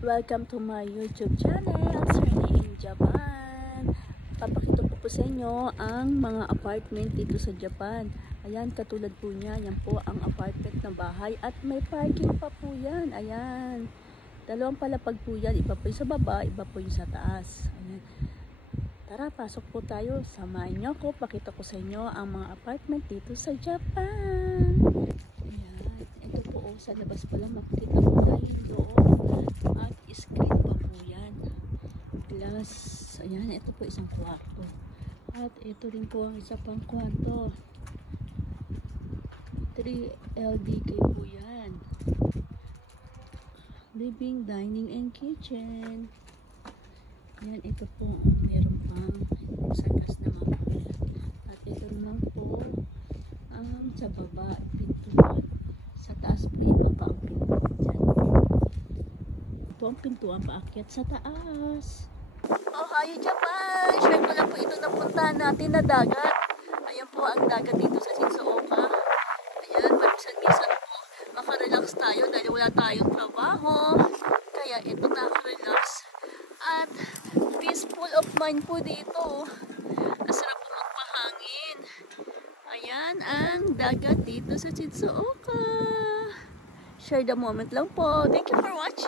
Welcome to my YouTube channel, Serene in Japan. Papakita ko po sa inyo ang mga apartment dito sa Japan. Ayan, katulad po niya, yan po ang apartment na bahay at may parking pa po yan. Ayan, dalawang palapag po yan, iba po yung sa baba, iba po yung sa taas. Ayan. Tara, pasok po tayo. Samahan niyo ako, pakita ko sa inyo ang mga apartment dito sa Japan. Ayan, ito po sa labas pa lang, makikita ko na yung loob. At screen pa po yan. Glass. Ayan, ito po isang kwarto. At ito rin po ang isa pang kwarto. 3 LDK po yan. Living, dining, and kitchen. Ayan, ito po. Meron pang sa gas naman po yan. At ito naman po sa baba, pintuan. Sa taas po yung baba ang pintuan dyan. Ito ang pintuan paakyat sa taas. Oh, hi Japan! Share ko lang po ito na puntahan natin na dagat. Ayan po ang dagat dito sa Shizuoka. Ayan, minsan po makarelax tayo dahil wala tayong trabaho. Kaya ito nakarelax. At peaceful of mind po dito. Masarap po magpahangin. Ayan ang dagat dito sa Shizuoka. Share the moment lang po. Thank you for watching.